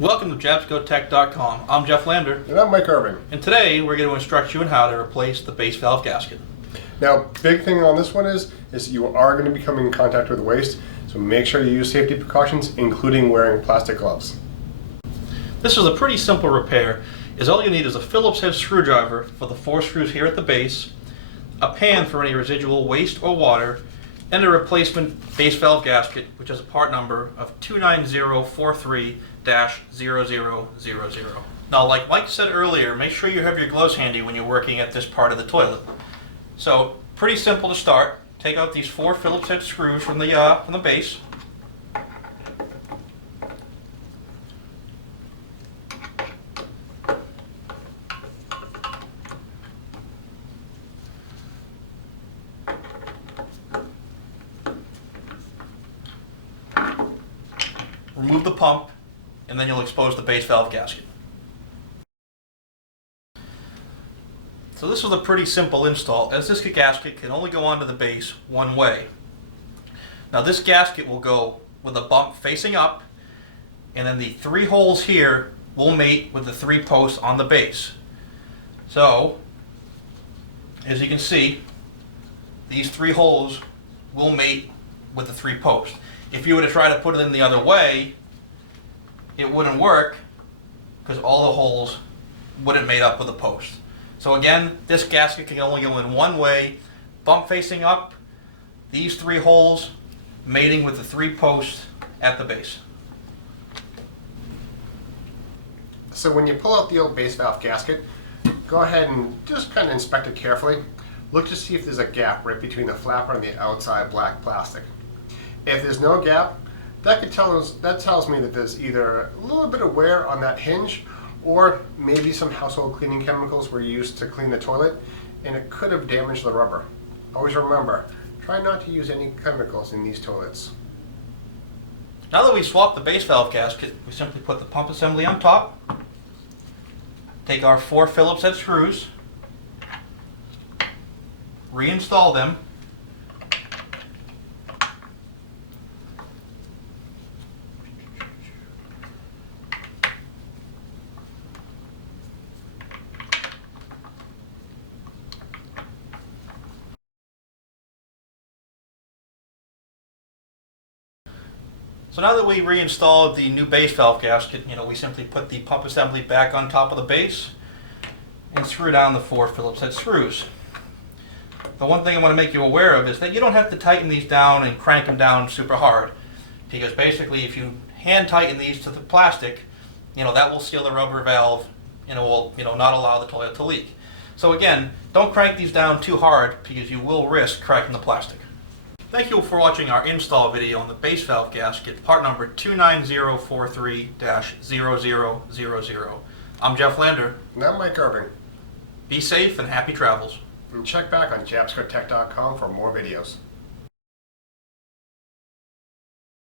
Welcome to JabscoTech.com. I'm Jeff Lander. And I'm Mike Irving. And today we're going to instruct you on how to replace the base valve gasket. Now, big thing on this one is you are going to be coming in contact with waste, so make sure you use safety precautions, including wearing plastic gloves. This is a pretty simple repair, as all you need is a Phillips head screwdriver for the 4 screws here at the base, a pan for any residual waste or water, and a replacement base valve gasket, which has a part number of 29043-0000. Now, like Mike said earlier, make sure you have your gloves handy when you're working at this part of the toilet. So, pretty simple to start. Take out these 4 Phillips head screws from the base. Remove the pump, and then you'll expose the base valve gasket. So this was a pretty simple install, as this gasket can only go onto the base one way. Now this gasket will go with a bump facing up, and then the 3 holes here will mate with the 3 posts on the base. So, as you can see, these 3 holes will mate with the 3 posts. If you were to try to put it in the other way, it wouldn't work because all the holes wouldn't mate up with the post. So again, this gasket can only go in one way, bump facing up, these 3 holes mating with the 3 posts at the base. So when you pull out the old base valve gasket, go ahead and just kind of inspect it carefully. Look to see if there's a gap right between the flapper and the outside black plastic. If there's no gap, that tells me that there's either a little bit of wear on that hinge, or maybe some household cleaning chemicals were used to clean the toilet, and it could have damaged the rubber. Always remember, try not to use any chemicals in these toilets. Now that we've swapped the base valve gasket, we simply put the pump assembly on top, take our 4 Phillips head screws, reinstall them, So now that we reinstalled the new base valve gasket, we simply put the pump assembly back on top of the base and screw down the 4 Phillips head screws. The one thing I want to make you aware of is that you don't have to tighten these down and crank them down super hard, because basically if you hand tighten these to the plastic, that will seal the rubber valve and it will not allow the toilet to leak. So again, don't crank these down too hard because you will risk cracking the plastic. Thank you for watching our install video on the base valve gasket, part number 29043-0000. I'm Jeff Lander. And I'm Mike Irving. Be safe and happy travels. And check back on JabscoTech.com for more videos.